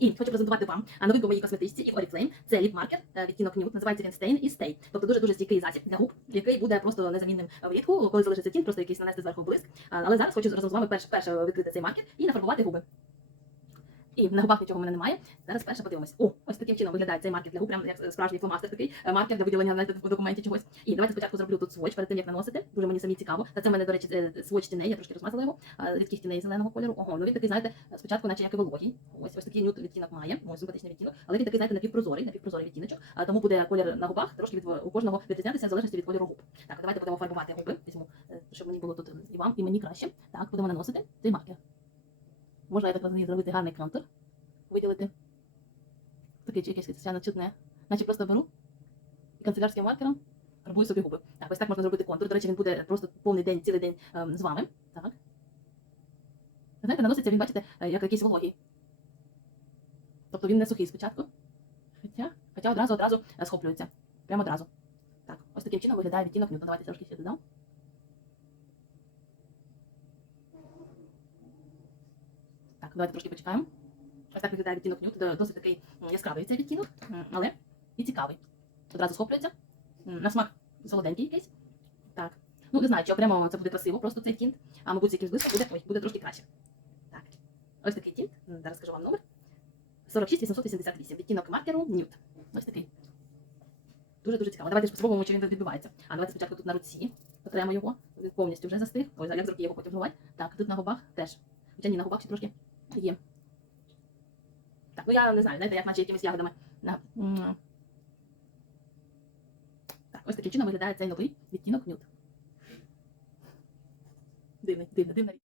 І хочу презентувати вам новинку в моїй косметичці і в Oriflame. Це ліп-маркер е, відтінок Nude, називається він Stain і Stay. Тобто дуже-дуже стійкий засіб для губ, який буде просто незамінним влітку, коли залишиться тінь, просто якийсь нанести зверху блиск. Але зараз хочу разом з вами перше, перше відкрити цей маркер і нафарбувати губи. І на губах нічого в мене немає. Зараз перше подивимось. О, ось таким чином виглядає цей маркер для губ, прям як справжній фломастер такий е, маркер для виділення знаєте, в документі чогось. І давайте спочатку зроблю тут сводч перед тим, як наносити. Дуже мені самі цікаво. Та це в мене, до речі, е, сводч тіней, я трошки розмазала його, рідких тіней зеленого кольору. Ого, ну він такий, знаєте, спочатку, наче як і вологий. Ось ось такий нюд відтінок має, ось симпатичний відтінок, але він такий, знаєте, напівпрозорий, напівпрозорий відтіночок. Тому буде колір на губах трошки від у кожного відрізнятися в залежності від кольору губ. Так, давайте будемо фарбувати губи. Візьму, е, щоб мені було тут і вам, і мені краще. Так, будемо наносити цей маркер. Можна я так розумію, зробити гарний контур, виділити таке якесь спеціально чудне. Наче просто беру і канцелярським маркером фарбую собі губи. Так, ось так можна зробити контур. До речі, він буде просто повний день, цілий день ем, з вами. Так. Знаєте, наноситься він, бачите, е, як якийсь вологий. Тобто він не сухий спочатку. Хоча, хоча одразу одразу е, схоплюється. Прямо одразу. Так, ось таким чином виглядає відтінок нюта. Давайте трошки ще додам. Давайте трошки почекаємо. Ось так виглядає відтінок нют. До- Досить такий яскравий цей відтінок, але і цікавий. Одразу схоплюється. На смак солоденький якийсь. Так. Ну, не знаю, чи окремо це буде красиво, просто цей тінт, а мабуть, з якимсь блиском буде, ой, буде трошки краще. Так. Ось такий тінт. Зараз скажу вам номер. 46 888. Відтінок маркеру нюд. Ось такий. Дуже-дуже цікаво. Давайте ж спробуємо, чи він відбивається. А давайте спочатку тут на руці. Окремо його. Він повністю вже застиг. Ой, як з руки його потім змивати. Так, тут на губах теж. Хоча ні, на губах ще трошки є. Так, ну я не знаю, знаєте, як наче якимись ягодами. На. Так, ось таким чином виглядає цей новий відтінок нюд. Дивний, дивний, дивний.